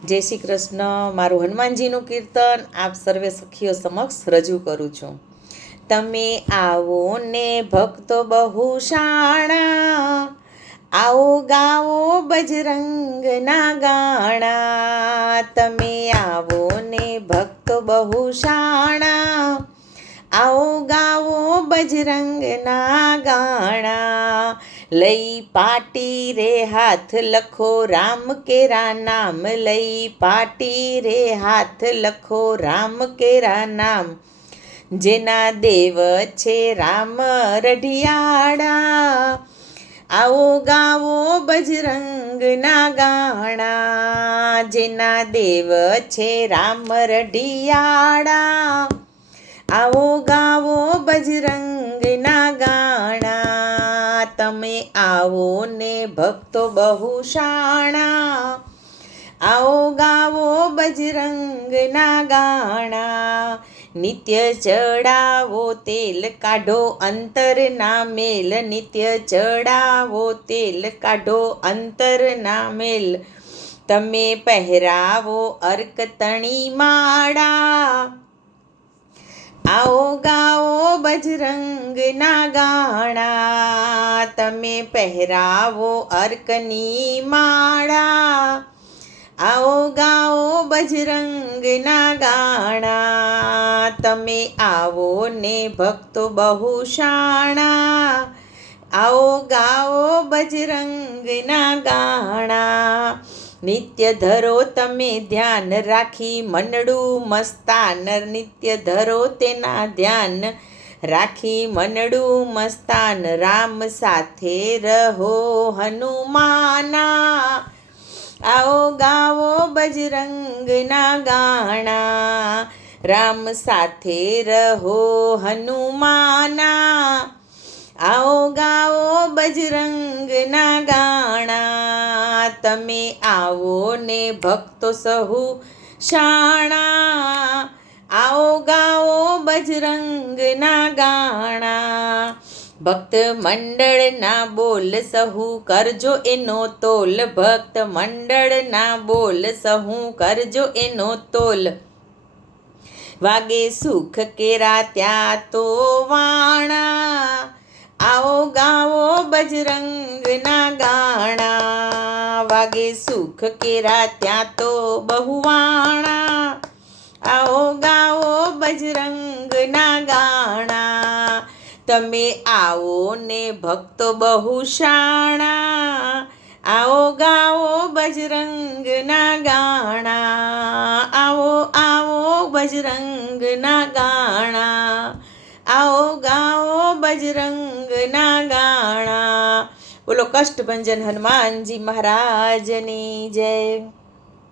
જય શ્રી કૃષ્ણ. મારું હનુમાનજીનું કીર્તન આપ સર્વે સખીઓ સમક્ષ રજૂ કરું છું. તમે આવો ને ભક્તો બહુ શાણા, આવો ગાવો બજરંગના ગાણા. તમે આવો ને ભક્તો બહુ શાણા, આવો ગાવો બજરંગના ગાણા. લઈ પાટી રે હાથ લખો રામ કેરા નામ, લઈ પાટી રે હાથ લખો રામ કેરા નામ. જેના દેવ છે રામ રઢિયાળા, આવો ગાવો બજરંગના ગાણા. જેના દેવ છે રામ રઢિયાળા, આવો ગાવો બજરંગના ગાણા. તમે આવો ને ભક્તો બહુ શાણા, આવો ગાવો બજરંગના ગાણા. નિત્ય ચડાવો તેલ કાઢો અંતરના મેલ, નિત્ય ચડાવો તેલ કાઢો અંતરના મેલ. તમે પહેરાવો અર્ક તણી માળા, આવો ગાવો બજરંગના ગાણા. તમે પહેરાવો અર્કની માળા, આવો ગાવો બજરંગના ગાણા. તમે આવો ને ભક્તો બહુ શાણા, આવો ગાવો બજરંગના ગાણા. નિત્ય ધરો તમે ધ્યાન રાખી મનડું મસ્તાન, નિત્ય ધરો તેના ધ્યાન રાખી મનડું મસ્તાન. રામ સાથે રહો હનુમાના, આવો ગાવો બજરંગના ગાણા. રામ સાથે રહો હનુમાના, આવો ગાવો બજરંગના ગાણા. તમે આવો ને ભક્તો સહુ શાણા, આવો ગાવો બજરંગના ગાણા. ભક્ત મંડળના બોલ સહુ કરજો એનો તોલ, ભક્ત મંડળના બોલ સહુ કરજો એનો તોલ. વાગે સુખ કેરા ત્યાં તો વાણા, આવો ગાવો બજરંગના ગાણા. વાગે સુખ કેરા ત્યાં તો બહુવાણા, આવો ગાવો બજરંગના ગાણા. તમે આવો ને ભક્તો બહુ શાણા, આવો ગાવો બજરંગના ગાણા. આવો આવો બજરંગના ગાણા, આવો ગાવો બજરંગના ગાણા. બોલો કષ્ટભંજન હનુમાનજી મહારાજની જય.